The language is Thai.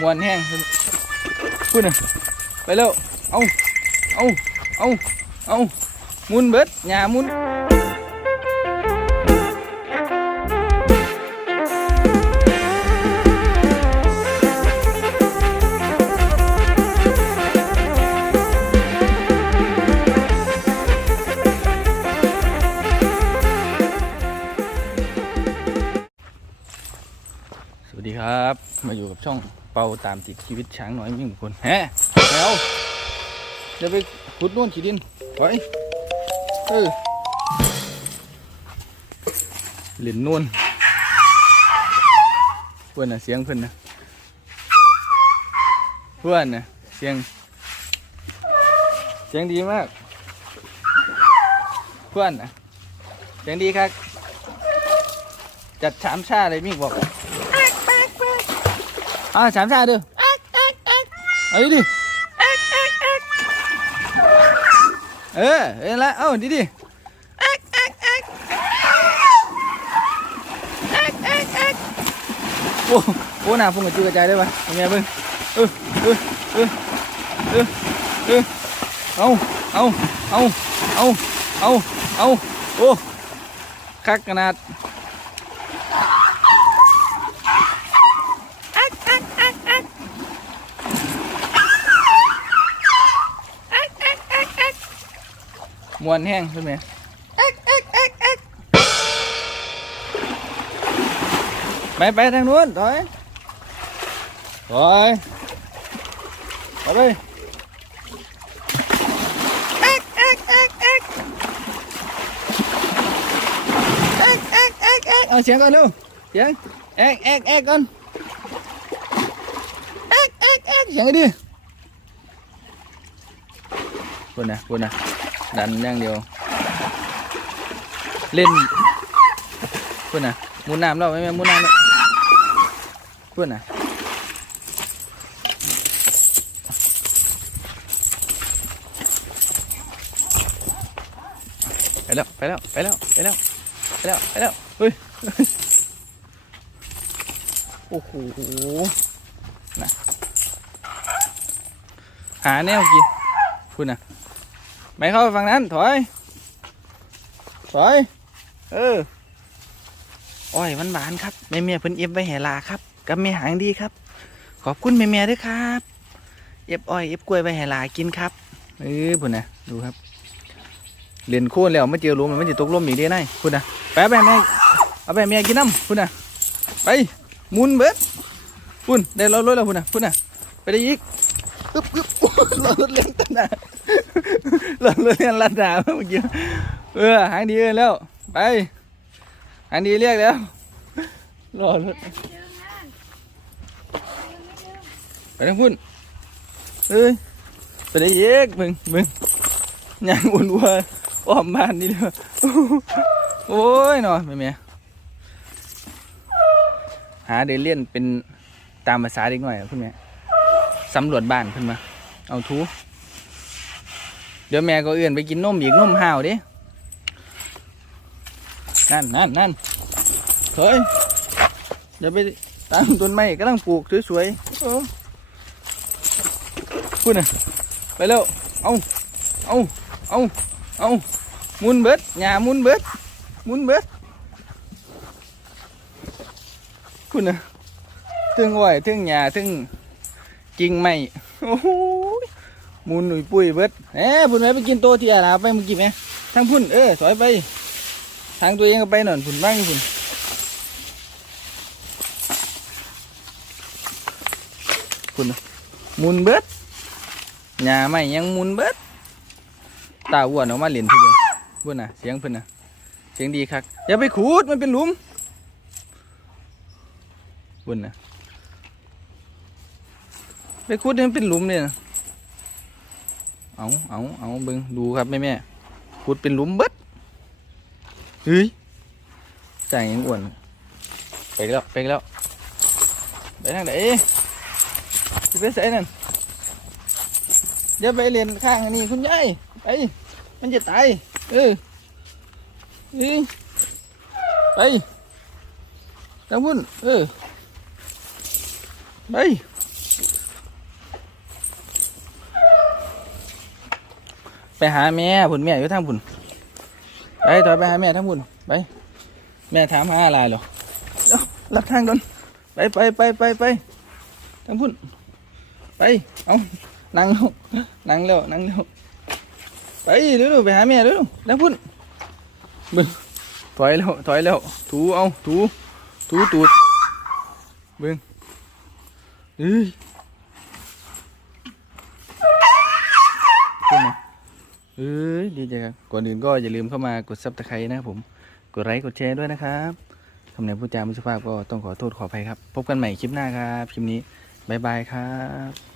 มวนแห้งพูดน่ะไปแล้วเอาเอาเอาเอามุนเบิดหญ้ามุนสวัสดีครับ มาอยู่กับช่อง เป่าตามติดชีวิตช้างน้อยมิ่งคนแฮะแล้วจะไปขุดน่นขีดินถอยเออเหรียญน่นเพื่อนน่ะเสียงเพื่อนนะเพื่อนน่ะเสียง เสียงดีมาก เพื่อนน่ะเสียงดีครับ จัดสามชาเลยมิ่งบอก อ่าสามชาเด้อเอาดิดิเออเห็นละเอ้าดิดิโอ้โอ้หน้าพุ่งกระจุยกระจายได้ปะเป็นไงเบิ้งเออเออเออเออเออเอาเอาเอาเอาเอาเอาโอ้คักขนาด มวนแห้งใช่ไหมไปไปทางนู้นถอยถอยถอยไปเอาเสียงก่อนดูเสียงแอกแอกแอกก่อนแอกแอกแอกเสียงดิพูดนะพูดนะ ดันอย่างเดียว เล่นเพื่อนนะมุนน้ำเราไม่แม่มุนน้ำแล้วเพื่อนนะไปแล้วไปแล้วไปแล้วไปแล้วไปแล้วไปแล้วเฮ้ยโอ้โหนะหาแนวกินคุณน่ะ ไม่เข้าฝั่งนั้น ถอย ถอย เออ อ้อยหวานหวานครับแม่เมียเพิ่นเอฟไว้แห่ลาครับ กับแม่หางดีครับ ขอบคุณแม่เมียด้วยครับเอฟอ้อยเอฟกล้วยไว้แห่ลากินครับ เออพุ่นนะดูครับเรียนโค่นแล้วไม่เจอรูมันไม่จะตกลมอีกได้ไงพุ่นนะไปเอาไปให้แม่เอาไปให้แม่กินน้ำพุ่นนะไปมุนเบิดพุ่นได้รถรถแล้วพุ่นนะพุ่นนะไปได้อีก อึ๊บอึ๊บรถรถเลี้ยงตันนะเราเรียนรัดดาเมื่อกี้เออหางดีเอิ้นแล้วไปหางดีเรียกแล้วรอรถไปทางพุ่นเอ้ยไปได้เยกมึงมึงยางอุ่นวัวอ้อมบ้านนี่เลยโอ้ยหนอนแม่เมียหาเดเลียนเป็นตามภาษาเด็กหน่อยอะคุณแม่ สำรวจบ้านขึ้นมา เอาทู เดี๋ยวแม่ก็เอื่นไปกินนมอีกนมห่าวดินั่นนั่นนั่นเฮ้ยอย่าไปตามต้นไม้กำลังปลูกสวยๆพูดน่ะไปแล้ว เอาเอาเอาเอามุนเบิดหญ้ามุนเบิดมุนเบิดคุณน่ะถึงอ้อยถึงหญ้าถึง กิ่งไม้โอ้โหมุนหนุ่ยปุ้ยเบิดเอ๊ะพุ่นไปไปกินโตเที่อาลาไปมื่อกี้ไหมทางพุ่นเออถอยไป ทางตัวเองก็ไปหน่อยพุ่นบ้างอยู่พุ่นพุ่นน่ะมุนเบิดหญ้าไม่ยังมุนเบิดตาอ้วนออกมาเล่นทีเดียวพุ่นน่ะเสียงพุ่นน่ะเสียงดีคักอย่าไปขูดมันเป็นหลุมพุ่นน่ะ ไปขูดให้มันเป็นหลุมเนี่ยเอาเอาเอาเบิ่งดูครับแม่แม่ขุดเป็นหลุมเบิดเฮ้ยจ่ายยังอ้วนไปแล้วไปแล้วไปทางไหนจะไปใส่นั่นอย่าไปเรียนข้างนนี้คุณยายไปมันจะตายเออนี่ไปทางพุ่นเออไป ไปหาแม่พุ่นแม่อยู่ทางพุ่นไปถอยไปหาแม่ทางพุ่นไป แม่ถามหาอะไรหรอเดี๋ยวรับทางก่อนไปไปไปไปไปทางพุ่นไปเอานั่งแล้วนั่งแล้วนั่งแล้วไปเร็วไปหาแม่เร็วทางพุ่นบึงถอยแล้วถอยแล้วถูเอาถูถูตูดบึงเอ้ย เอ้ยดีใจครับก่อนอื่นก็อย่าลืมเข้ามากดซับสไคร้นะครับผม กดไลค์กดแชร์ด้วยนะครับคำไหนพูดจาไม่สุภาพก็ต้องขอโทษขออภัยครับ พบกันใหม่คลิปหน้าครับ คลิปนี้ บ๊ายบายครับ